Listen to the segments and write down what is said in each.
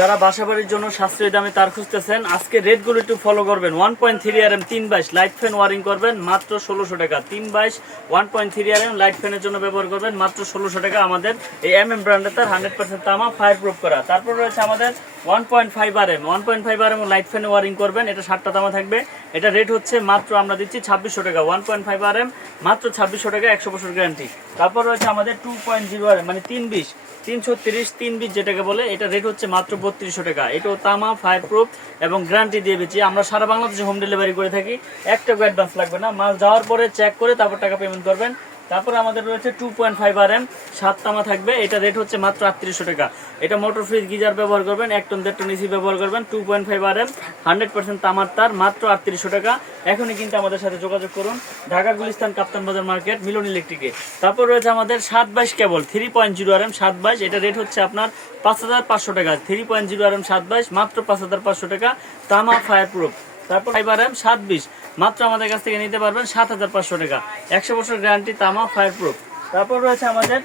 যারা বাসাবাড়ির জন্য সাশ্রয়ী দামে তার খুঁজতেছেন, আজকে রেটগুলো একটু ফলো করবেন। 1.3 RM 322 লাইট ফ্যান ওয়ারিং করবেন মাত্র 1600 টাকা। 322 1.3 RM লাইট ফ্যানের জন্য ব্যবহার করবেন মাত্র 1600 টাকা। আমাদের এই MM ব্র্যান্ডের তার 100% তামা ফায়ার প্রুফ করা। তারপর রয়েছে আমাদের 1.5 RM 1.5 RM light fan wiring করবেন, এটা 7টা তামা থাকবে। এটা রেট হচ্ছে মাত্র আমরা দিচ্ছি 2600 টাকা। 1.5 RM মাত্র 2600 টাকা, 100 বছর গ্যারান্টি। তারপর রয়েছে আমাদের 2.0 RM মানে 320 330 320 যেটাকে বলে, এটা রেট হচ্ছে মাত্র 3200 টাকা। এটাও তামা ফায়ার প্রুফ এবং গ্যারান্টি দিয়ে বেচি। আমরা সারা বাংলাদেশে হোম ডেলিভারি করে থাকি। একটা অ্যাডভান্স লাগবে না, মাল যাওয়ার পরে চেক করে তারপর টাকা পেমেন্ট করবেন। তারপর আমাদের রয়েছে 2.5 RM 7 তামা থাকবে, এটা রেট হচ্ছে মাত্র 3800 টাকা। এটা মোটর ফ্রিজ গিজার ব্যবহার করবেন, 1 টন 1.5 টন এসি ব্যবহার করবেন। 2.5 RM 100% তামার তার মাত্র 3800 টাকা। এখনই কিন্তু আমাদের সাথে যোগাযোগ করুন, ঢাকা গুলিস্তান কাপ্তান বাজার মার্কেট মিলন ইলেকট্রিকে। তারপর রয়েছে আমাদের 722 কেবল 3.0 RM 722, এটা রেট হচ্ছে আপনার 5500 টাকা। 3.0 RM 722 মাত্র 5500 টাকা, তামা ফায়ার প্রুফ। তারপর 5 RM 720 মাত্র আমাদের কাছ থেকে নিতে পারবেন 7500 টাকা, 100 বছর গ্যারান্টি, তামা ফায়ার প্রুফ। তারপর রয়েছে আমাদের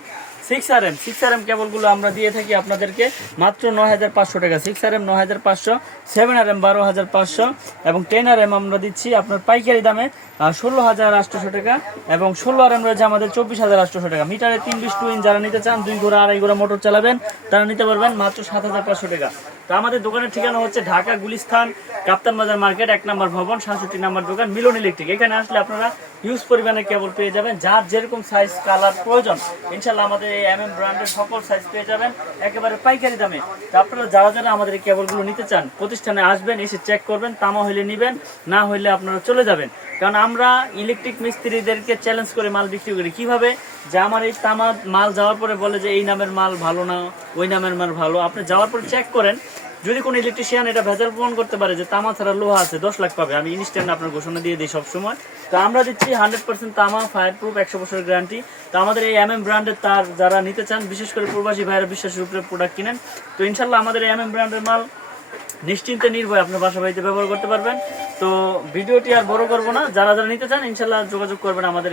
6 RM কেবলগুলো আমরা দিয়ে থাকি আপনাদেরকে মাত্র 9500 টাকা। 6 RM 9500, 7 RM 12500 এবং 10 RM আমরা দিচ্ছি আপনার পাইকারি দামে 16800 টাকা এবং 16 RM রয়েছে আমাদের 24800 টাকা। মিটারে 320 টুইন যারা নিতে চান, 2 ঘোড়া 2.5 ঘোড়া মোটর চালাবেন, তারা নিতে পারবেন মাত্র 7500 টাকা। তো আমাদের দোকানের ঠিকানা হচ্ছে ঢাকা গুলিস্তান কাপ্তান বাজার মার্কেট 1 নম্বর ভবন 67 নম্বর দোকান মিলন ইলেকট্রিক। এখানে আসলে আপনারা হিউজ পরিমাণে কেবল পেয়ে যাবেন, যার যেরকম সাইজ কালার প্রয়োজন ইনশাল্লাহ আমাদের এই MM ব্র্যান্ডের সকল সাইজ পেয়ে যাবেন একেবারে পাইকারি দামে। তো আপনারা যারা যারা আমাদের এই কেবলগুলো নিতে চান, প্রতিষ্ঠানে আসবেন, এসে চেক করবেন, তামা হইলে নেবেন, না হইলে আপনারা চলে যাবেন। কারণ আমরা ইলেকট্রিক মিস্ত্রিদেরকে চ্যালেঞ্জ করে মাল বিক্রি করি। কিভাবে? যে আমার এই তামা মাল যাওয়ার পরে বলে যে এই নামের মাল ভালো না, ওই নামের মাল ভালো। আপনি যাওয়ার পরে চেক করেন, যদি কোনো ইলেকট্রিশিয়ান এটা ভেজাল প্রমাণ করতে পারে যে তামা ছাড়া লোহা আছে 10 লাখ পাবে, আমি ইনস্ট্যান্ট আপনার ঘোষণা দিয়ে দিই সবসময়। তো আমরা দিচ্ছি 100% তামা ফায়ার প্রুফ, 100 বছরের গ্যারান্টি। তো আমাদের এই MM ব্র্যান্ডের তার যারা নিতে চান, বিশেষ করে প্রবাসী ভাইয়েরা বিশ্বাসের উপরে প্রোডাক্ট কিনেন, তো ইনশাল্লাহ আমাদের এই MM ব্র্যান্ডের মাল নিশ্চিন্তে নির্ভয় আপনার বাসা বাড়িতে ব্যবহার করতে পারবেন। তো ভিডিওটি আর বড় করবো না, যারা যারা নিতে চান ইনশাল্লাহ যোগাযোগ করবেন আমাদের।